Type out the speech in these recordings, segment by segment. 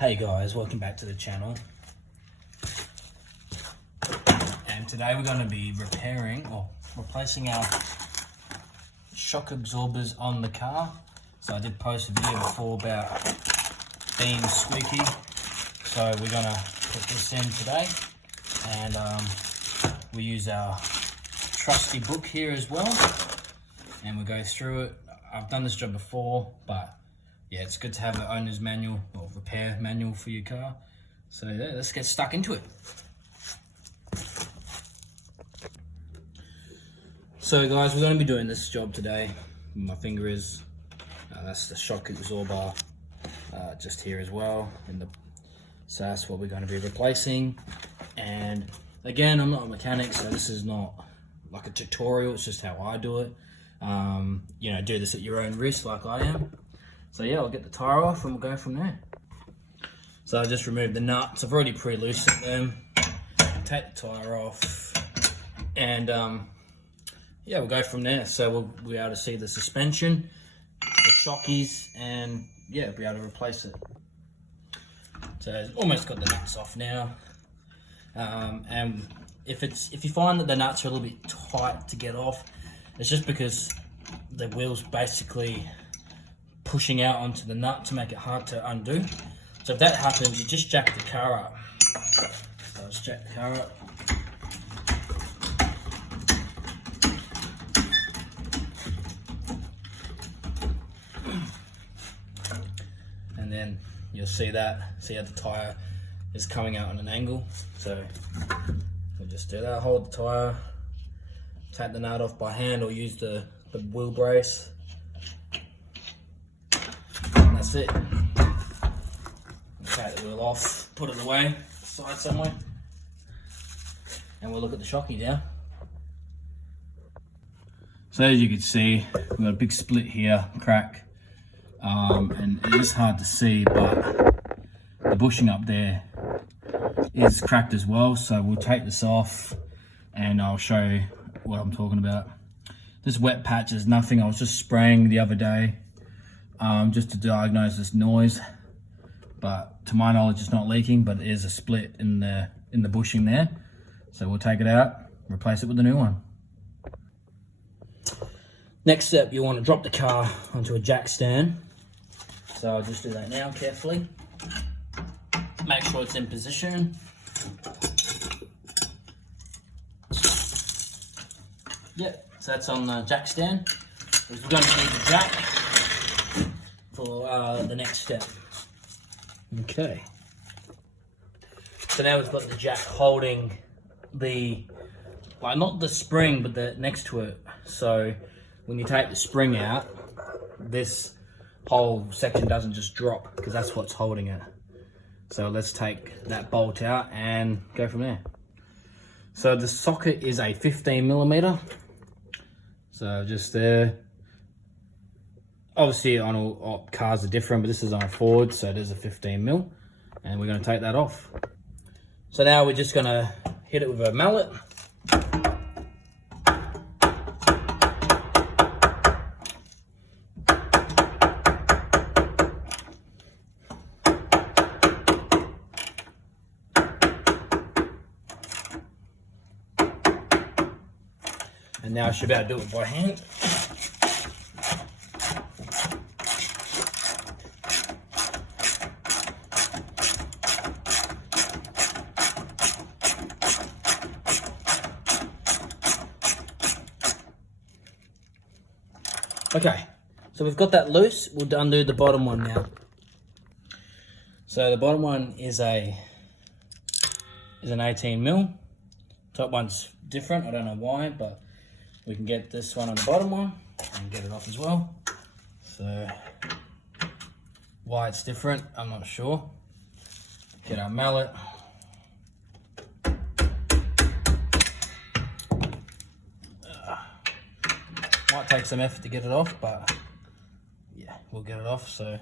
Hey guys, welcome back to the channel. And today we're going to be repairing or replacing our shock absorbers on the car. So I did post a video before about being squeaky. So we're going to put this in today. And we use our trusty book here as well. And we'll go through it. I've done this job before, but yeah, it's good to have the owner's manual or repair manual for your car. So yeah, let's get stuck into it. So guys, we're going to be doing this job today. My finger is, that's the shock absorber just here as well. So that's what we're going to be replacing. And again, I'm not a mechanic, so this is not like a tutorial, it's just how I do it. You know, do this at your own risk like I am. So yeah, I'll get the tyre off and we'll go from there. So I just removed the nuts. I've already pre-loosened them. Take the tyre off. And yeah, we'll go from there. So we'll be able to see the suspension, the shockies, and yeah, we'll be able to replace it. So it's almost got the nuts off now. And if you find that the nuts are a little bit tight to get off, it's just because the wheel's basically pushing out onto the nut to make it hard to undo. So if that happens, you just jack the car up. So let's jack the car up. And then you'll see how the tyre is coming out on an angle. So we'll just do that, hold the tyre, take the nut off by hand or use the wheel brace. And that's it. Take the wheel off, put it away, side somewhere, and we'll look at the shocky now. So as you can see, we've got a big split here, crack, and it is hard to see, but the bushing up there is cracked as well. So we'll take this off and I'll show you what I'm talking about. This wet patch is nothing. I was just spraying the other day just to diagnose this noise, but to my knowledge it's not leaking, but it is a split in the bushing there. So we'll take it out, replace it with a new one. Next step, you want to drop the car onto a jack stand. So I'll just do that now carefully. Make sure it's in position. Yep, so that's on the jack stand. We're going to need the jack for the next step. Okay. So now we've got the jack holding the, well, not the spring, but the next to it. So when you take the spring out, this whole section doesn't just drop because that's what's holding it. So let's take that bolt out and go from there. So the socket is a 15mm. So just there. Obviously on all cars are different, but this is on a Ford, so it is a 15mm. And we're going to take that off. So now we're just going to hit it with a mallet. And now I should be able to do it by hand. Okay, so we've got that loose. We'll undo the bottom one now. So the bottom one is an 18mm. Top one's different. I don't know why, but we can get this one on the bottom one and get it off as well. So why it's different, I'm not sure. Get our mallet. Might take some effort to get it off, but yeah, we'll get it off. So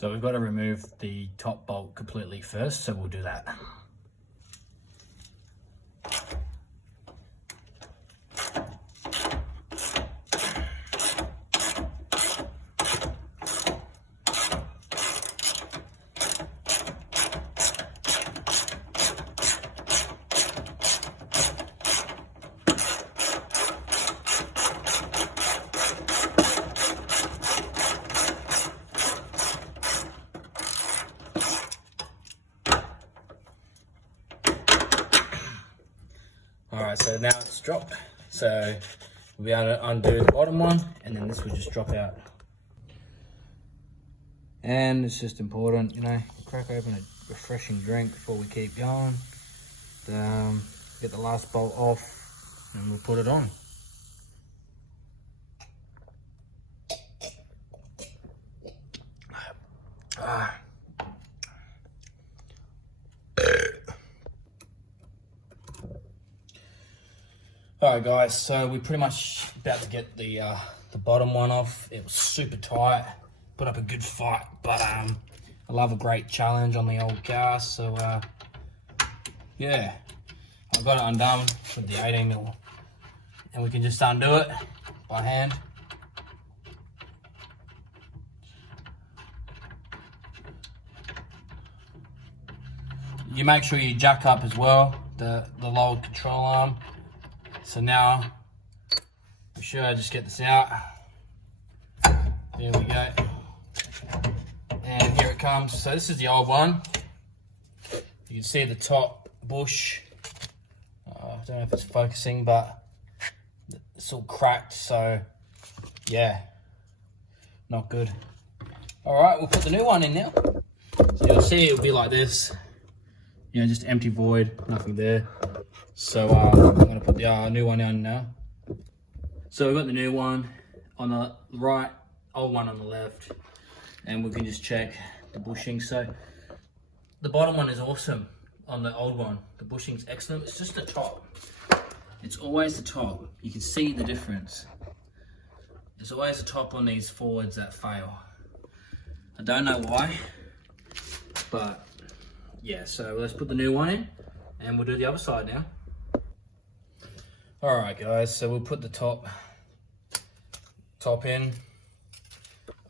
we've got to remove the top bolt completely first, so we'll do that. dropped. So we'll be able to undo the bottom one, and then this will just drop out. And it's just important, you know, crack open a refreshing drink before we keep going. Get the last bolt off, and we'll put it on. Alright guys, so we're pretty much about to get the bottom one off. It was super tight, put up a good fight, but I love a great challenge on the old car, so yeah, I got it undone with the 18mm, and we can just undo it by hand. You make sure you jack up as well the lower control arm. So now we should just get this out. There we go. And here it comes. So this is the old one. You can see the top bush. I don't know if it's focusing, but it's all cracked. So yeah, not good. All right, we'll put the new one in now. So you'll see it'll be like this. You know, just empty void, nothing there. So I'm gonna put the new one in now. So we've got the new one on the right, old one on the left, and we can just check the bushing. So the bottom one is awesome on the old one. The bushing's excellent. It's just the top. It's always the top. You can see the difference. There's always the top on these Fords that fail. I don't know why, but yeah. So let's put the new one in, and we'll do the other side now. All right, guys. So we'll put the top in.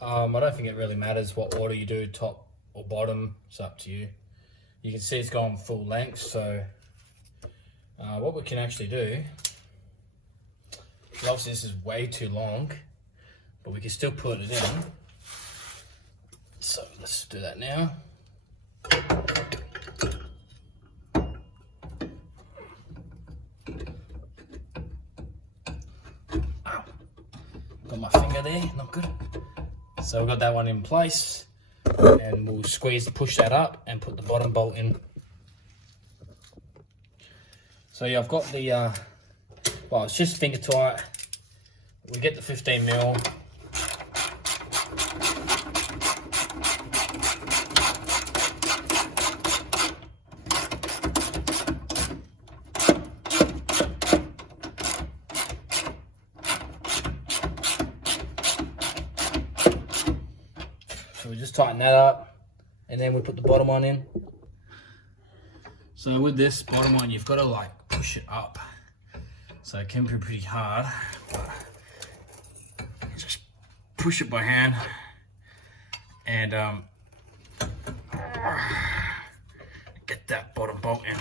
I don't think it really matters what order you do, top or bottom. It's up to you. You can see it's going full length. So what we can actually do, obviously this is way too long, but we can still put it in. So let's do that now. Got my finger there, not good. So we've got that one in place, and we'll push that up and put the bottom bolt in. So yeah, I've got the, well, it's just finger tight. We get the 15mm. So we just tighten that up, and then we put the bottom one in. So with this bottom one, you've got to like push it up. So it can be pretty hard, but just push it by hand, and get that bottom bolt in.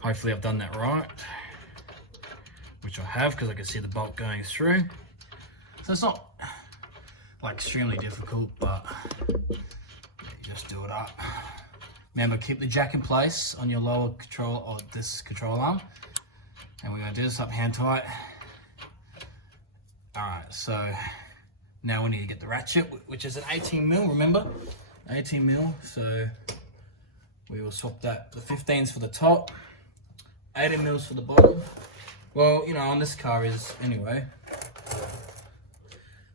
Hopefully I've done that right, which I have, because I can see the bolt going through. So it's not like extremely difficult, but you just do it up. Remember, keep the jack in place on your lower control, or this control arm. And we're gonna do this up hand tight. All right, so now we need to get the ratchet, which is an 18mm, remember? 18mm, so we will swap that. The 15s for the top, 18mm for the bottom. Well, you know, on this car is anyway.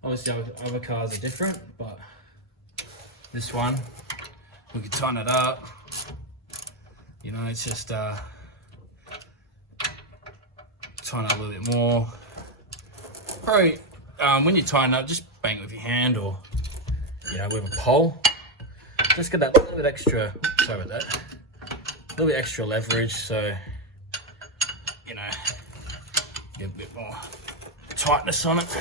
Obviously other cars are different, but this one, we can tighten it up. You know, it's just tighten it a little bit more. Probably when you tighten up, just bang it with your hand, or you know, with a pole. Just get that little bit extra, sorry about that, a little bit extra leverage, so you know, get a bit more tightness on it.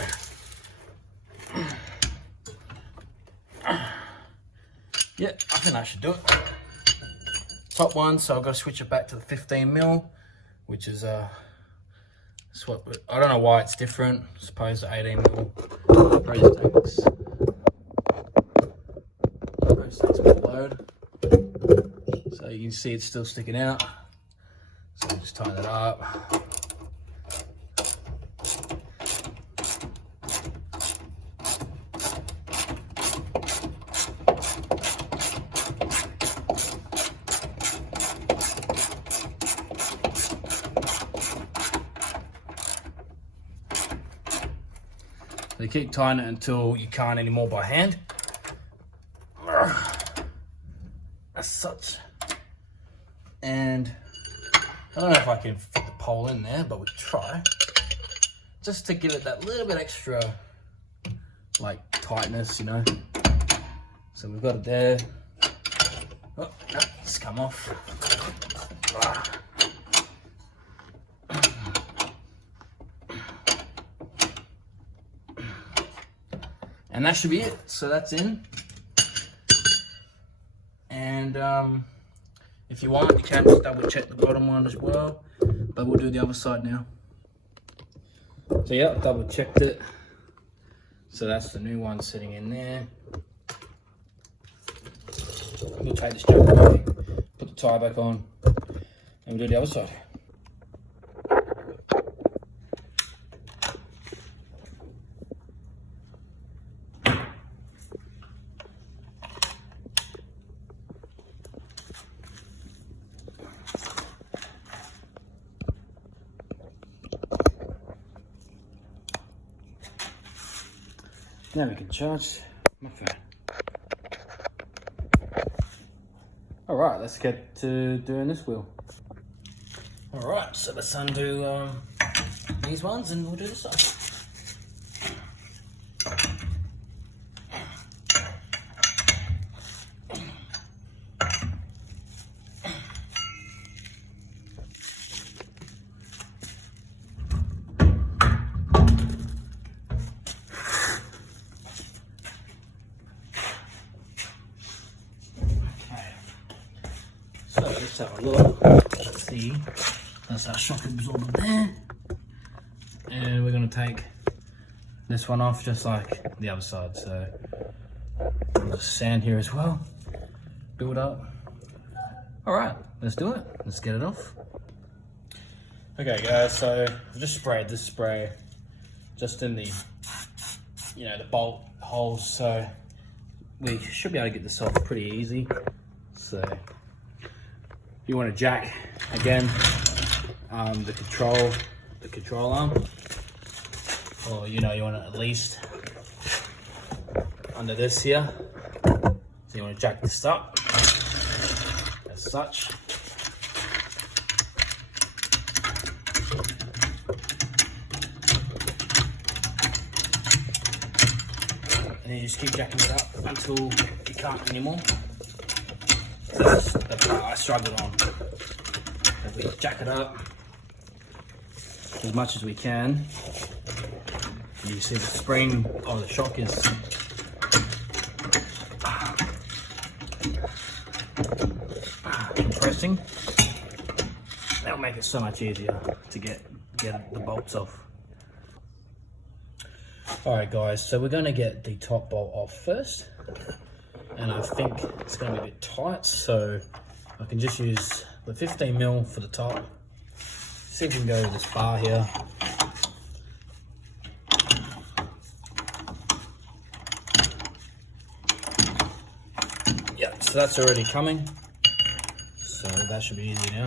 Yeah, I think I should do it. Top one, so I've got to switch it back to the 15mm, which is swap. I don't know why it's different. I suppose the 18mm. Those tanks will load. So you can see it's still sticking out. just tighten it up. So you keep tightening it until you can't anymore by hand. As such. And I don't know if I can fit the pole in there, but we'll try. Just to give it that little bit extra, like, tightness, you know. So we've got it there. Oh, no, it's come off. And that should be it. So that's in. And if you want, you can just double check the bottom one as well. But we'll do the other side now. So yeah, I double checked it. So that's the new one sitting in there. We'll take this jack away, put the tyre back on, and we'll do the other side. Now we can charge my phone. Alright, let's get to doing this wheel. Alright, so let's undo these ones and we'll do this side. So let's have a look. Let's see. That's our shock absorber there. And we're going to take this one off just like the other side. So we'll just sand here as well. Build up. Alright, let's do it. Let's get it off. Okay guys, so I've just sprayed this spray just in the, you know, the bolt holes. So we should be able to get this off pretty easy. So you want to jack again the control arm, or you know, you want it at least under this here. So you want to jack this up as such. And then you just keep jacking it up until you can't anymore. So that's the part I struggled on. So we jack it up as much as we can. And you see the spring of the shock is compressing. That'll make it so much easier to get the bolts off. Alright guys, so we're going to get the top bolt off first. And I think it's going to be a bit tight, so I can just use the 15mm for the top. See if we can go this far here. Yeah, so that's already coming. So that should be easy now.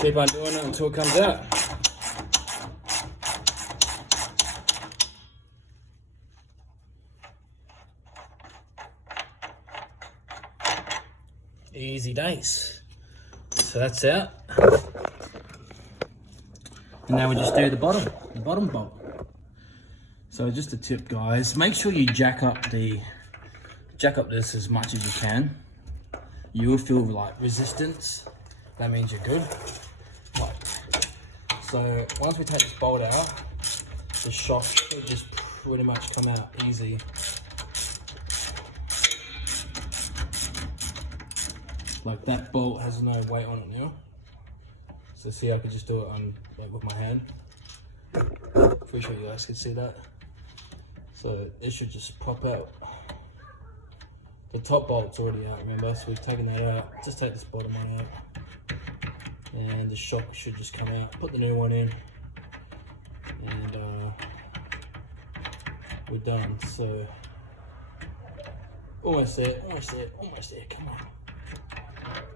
Keep on doing it until it comes out. Easy days. So that's out. And now we just do the bottom bolt. So just a tip guys, make sure you jack up this as much as you can. You will feel like resistance. That means you're good. Right. So once we take this bolt out, the shock should just pretty much come out easy. Like that bolt has no weight on it now. So see, I could just do it on like with my hand. Pretty sure you guys can see that. So it should just pop out. The top bolt's already out, remember? So we've taken that out. Just take this bottom one out. And the shock should just come out. Put the new one in. And we're done. So almost there, almost there, almost there. Come on.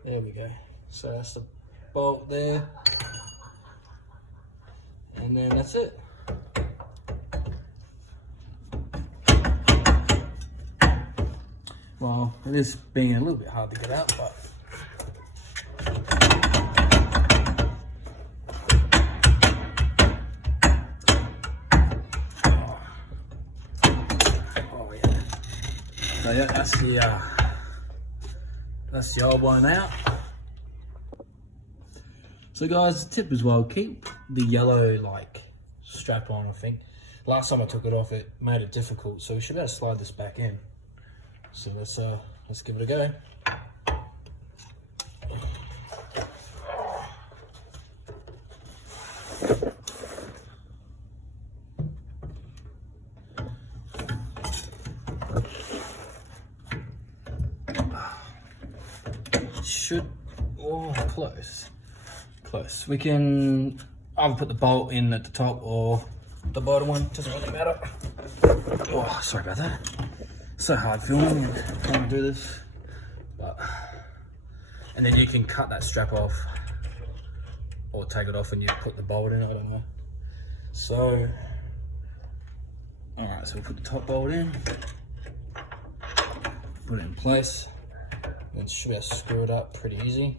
There we go. So that's the bolt there. And then that's it. Well, it is being a little bit hard to get out, but oh yeah. So yeah, that's the old one out. So guys, the tip as well, keep the yellow like strap on. I think last time I took it off, it made it difficult, so we should be able to slide this back in. So let's give it a go. Should, oh, close. We can either put the bolt in at the top or the bottom one, doesn't really matter. Oh, sorry about that. So hard filming and trying to do this, and then you can cut that strap off or take it off and you put the bolt in. I don't know. So, all right. So we'll put the top bolt in, put it in place, and should be able to screw it up pretty easy.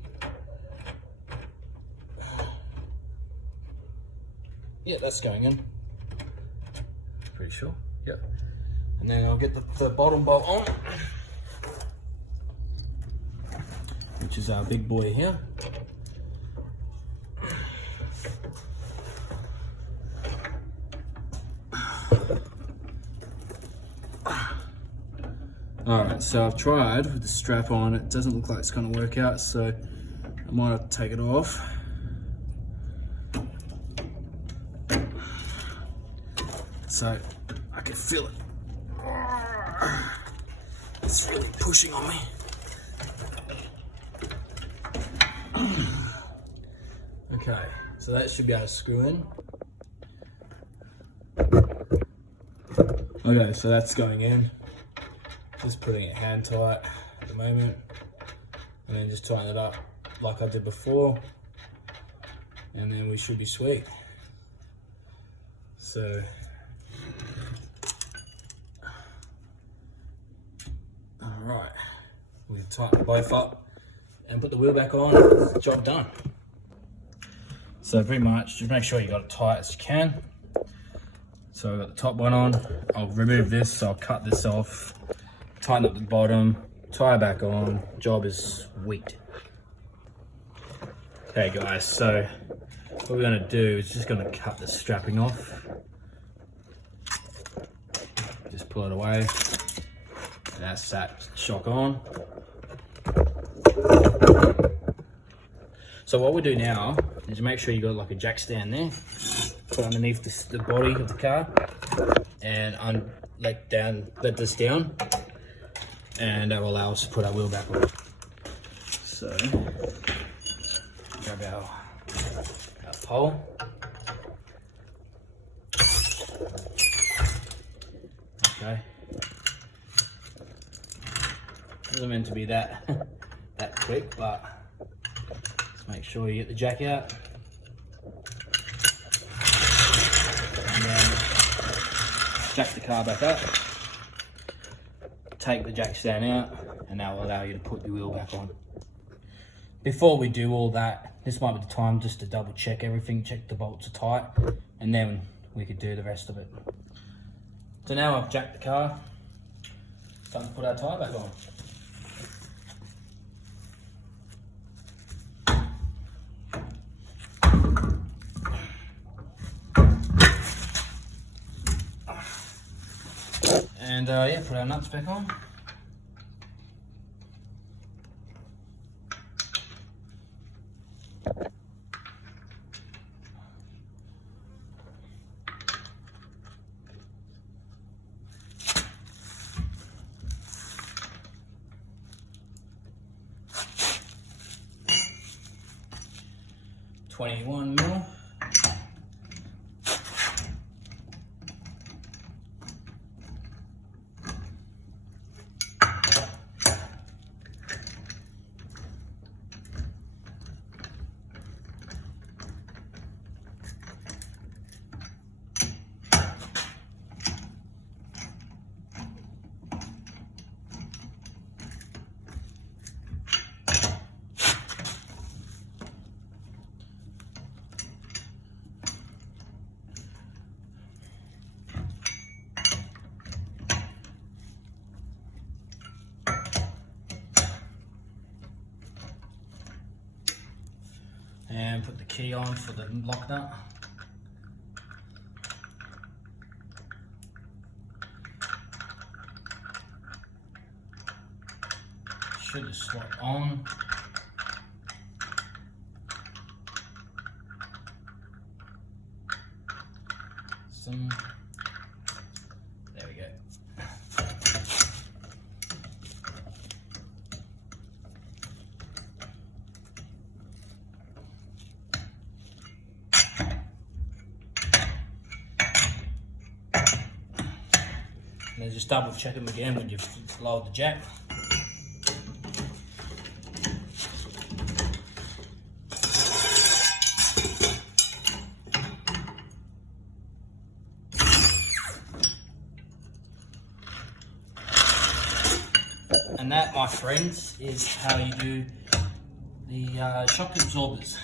Yeah, that's going in. Pretty sure. Yep. And then I'll get the bottom bolt on, which is our big boy here. Alright, so I've tried with the strap on, it doesn't look like it's going to work out, so I might have to take it off. So I can feel it. It's really pushing on me. Okay, so that should be able to screw in. Okay, so that's going in. Just putting it hand tight at the moment. And then just tighten it up like I did before. And then we should be sweet. So alright, we'll tighten both up and put the wheel back on, job done. So pretty much, just make sure you got it tight as you can. So I've got the top one on, I'll remove this, so I'll cut this off, tighten up the bottom, tie it back on, job is sweet. Okay guys, so what we're gonna do is just gonna cut the strapping off. Just pull it away. That's that shock on. So what we do now is make sure you got like a jack stand there, put underneath the body of the car, and let this down, and that will allow us to put our wheel back on. So grab our pole. Okay. Isn't meant to be that quick, but let's make sure you get the jack out. And then jack the car back up. Take the jack stand out, and that will allow you to put the wheel back on. Before we do all that, this might be the time just to double check everything, check the bolts are tight, and then we could do the rest of it. So now I've jacked the car, it's time to put our tyre back on. And yeah, put our nuts back on. $21 mil. And put the key on for the lock nut. Should just slot on. There we go. And then just double check them again when you've lowered the jack. And that, my friends, is how you do the shock absorbers.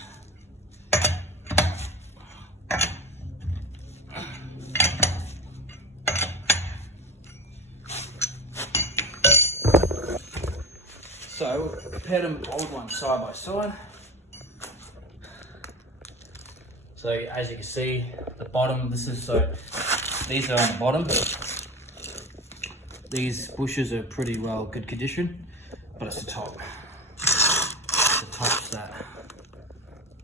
So, paired them old ones side by side. So, as you can see, the bottom, these are on the bottom. These bushes are pretty well good condition, but it's the top. The tops that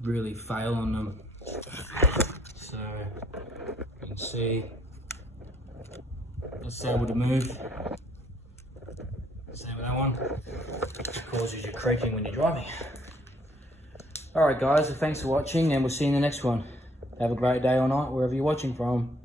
really fail on them. So, you can see it's able to move. Same with that one. It causes you creaking when you're driving. Alright guys, so thanks for watching and we'll see you in the next one. Have a great day or night wherever you're watching from.